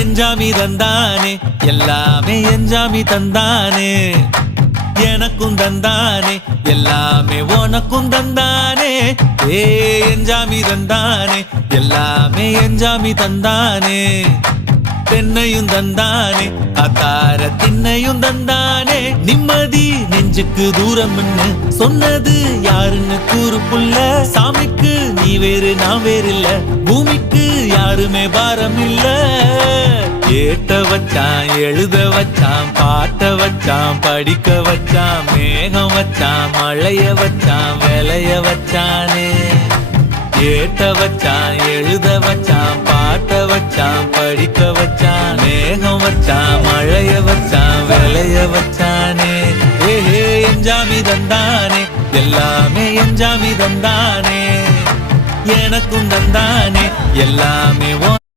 எஞ்சாமி தந்தானே எல்லாமே எஞ்சாமி தந்தானே எனக்கும் தந்தானே எல்லாமே உனக்கும் தந்தானே ஏ எஞ்சாமி தந்தானே எல்லாமே எஞ்சாமி தந்தானே தென்னையும் தந்தானே அத்தார திண்ணையும் தந்தானே நிம்மதி நெஞ்சுக்கு தூரம்னு சொன்னது யாருன்னு கூறு புள்ள சாமிக்கு நீ வேறு நான் வேறு இல்ல பூமிக்கு யாருமே பாரம் இல்ல ஏட்ட வச்சான் எழுத வச்சான் பாட்ட வச்சான் படிக்க வச்சான் மேகம் வச்சான் மழைய வச்சான் விளைய வச்சானே ஏட்ட வச்சான் எழுத வச்சான் பாட்ட வச்சான் படிக்க வச்சான் மேகம் வச்சான் மழைய வச்சான் விளைய வச்சானே ஏஹே எஞ்சாமி தந்தானே எல்லாமே எஞ்சாமி தந்தானே எனக்கும் தந்தானே எல்லாமே